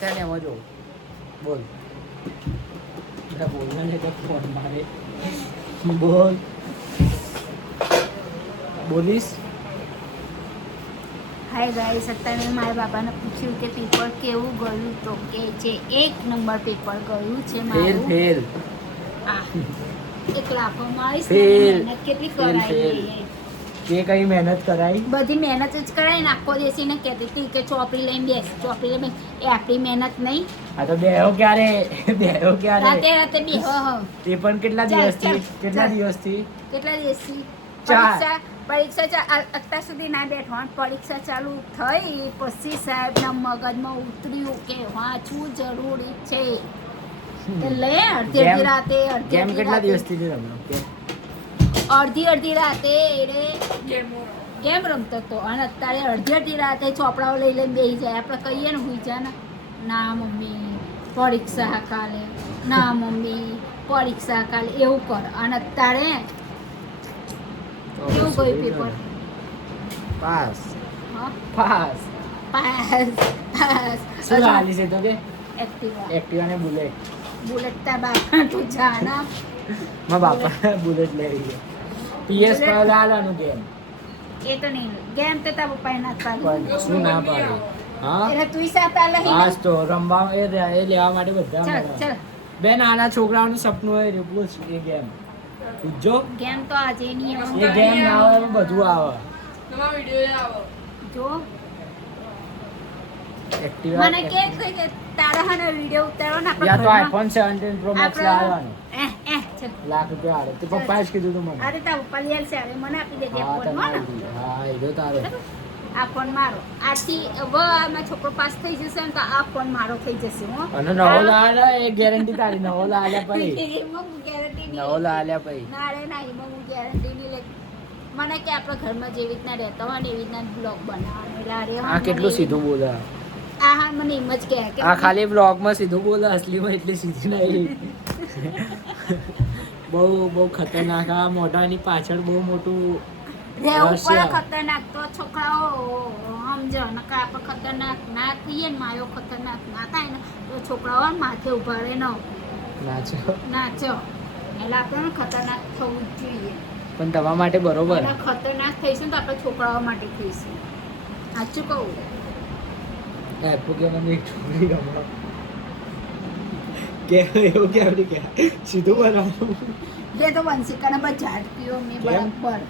થાય ને એમાં જો બોલ બેટા બોલના ને તો ફોન મારે બોલ બોલીશ. હાય ગાઈસ, અત્યારે મેં મારા બાબાને પૂછ્યું કે પેપર કેવું ગયું, તો કે છે 1 નંબર પેપર ગયું છે ફેલ મારું. ફેલ આ એક લાફો મારીશ ને ફેલ. મહેનત કેટલી ફેલ, કરાઈ. તે કઈ મહેનત કરાઈ? બધી મહેનત જ કરાય ને. આખો દેશી ને કહેતી હતી કે ચોપડી લઈને બેસ, ચોપડી લઈને બેસ. એ આપણી મહેનત નહીં. આ તો બેહો ક્યારે બેહો ક્યારે રાતે રાતે બેહો હો. તે પણ કેટલા ચાલ, દિવસથી ચાલ, કેટલા ચાલ. દિવસથી કેટલા દિવસથી 4. પરીક્ષા અત્યાર સુધી ના બેઠો. પરીક્ષા ચાલુ થઈ પછી સાહેબના મગજમાં ઉતર્યું કે વાંચવું જરૂરી છે. એટલે અડધી અડધી રાતે ગેમ કેટલા રાતે દિવસથી રમો કે અડધી રાતે એને ગેમ રમતો હતો. અને અત્યારે અડધી રાતે ચોપડાઓ લઈ લઈને બેસી જાય. આપણે કહીએ ને હુઈ જા ને, ના મમ્મી પરીક્ષા કાલે, ના મમ્મી પરીક્ષા કાલે, એવું કર. અને અત્યારે કેવું ગયું પેપર? પાસ હા, પાસ પાસ પાસ. શું હાલી છે તો કે એક્ટિવા એક્ટિવા ને બુલેટ બુલેટ તા બાપા તું જાના. મારા બાપા બુલેટ લઈ રહી છે. પીએસ પર લાવવાનું ગેમ એ તો નહીં ગેમ તો તારા પપ્પાએ ના પણ પાડી. શું ના પાડે? હા એટલે તું સાતા લઈ પાસ તો રમવા એ લેવા માટે બધા ચાલ મળે. ચાલ. બે નાના છોકરાઓનું સપનું હોય ને પૂછ એ ગેમ પૂછજો. ગેમ તો આજે નહીં એ આવે. ગેમ ના આવે એમાં બધું આવે. જો એક્ટિવા મને કે છે કે તારા હને વિડિયો ઉતારવો ને આપણે યા તો ઘરમાં. આઈફોન 17 પ્રો મેક્સ આપણે- લાવવાનો ચાલ. લાખ રૂપિયા આલે તો પપ્પાએ જ કીધું તું મને. અરે તારા પપ્પા લઈ આવશે. હવે મને આપી દેજે હા ફોન તમે માં. હા એ તો તારે આ ફોન મારો. આથી હવે આમાં છોકરો પાસ થઈ જશે ને તો આ ફોન મારો થઈ જશે. હો અને નવો લાવ્યા એ ગેરંટી તારી નવો લાવ્યા પછી એમાં હું guarantee નહીં નવો લેતી. લાવ્યા પછી ના રે ના, એમાં હું guarantee નહીં લેતી. મને કે આપણે ઘરમાં જેવી રીતના રહેતા હોય ને એવી રીતના બ્લોગ બનાવવાનો. એટલે અરે હા, આ મને કેટલું એવી- સીધું બોલે આ હા મને એમ જ કહે કે આ ખાલી બ્લોગમાં સીધું બોલે અસલીમાં એટલી સીધી નહીં. બહુ બહુ ખતરનાક આ મોઢાની પાછળ બહુ મોટું રહેવું પડે રહસ્ય. ખતરનાક. તો છોકરાઓ સમજો નકર આપણે ખતરનાક ના થઈએ ને, માયો ખતરનાક ના થાય ને તો છોકરાઓ માથે ઉભા રહે ન નાચો નાચો. એટલે આપણે ખતરનાક થવું જ જોઈએ. પણ તમારા માટે બરોબર આપણે ખતરનાક થઈશું ને તો આપણે છોકરાઓ માટે થઈશું. સાચું કહું. એપ્લિકેશન એક છોકરી રમવા કે એવું કેવડી કે સીધું બનાવવું જે તો વંશિકાને બસ ઝાટકીઓ મેં કેમ? બરાબર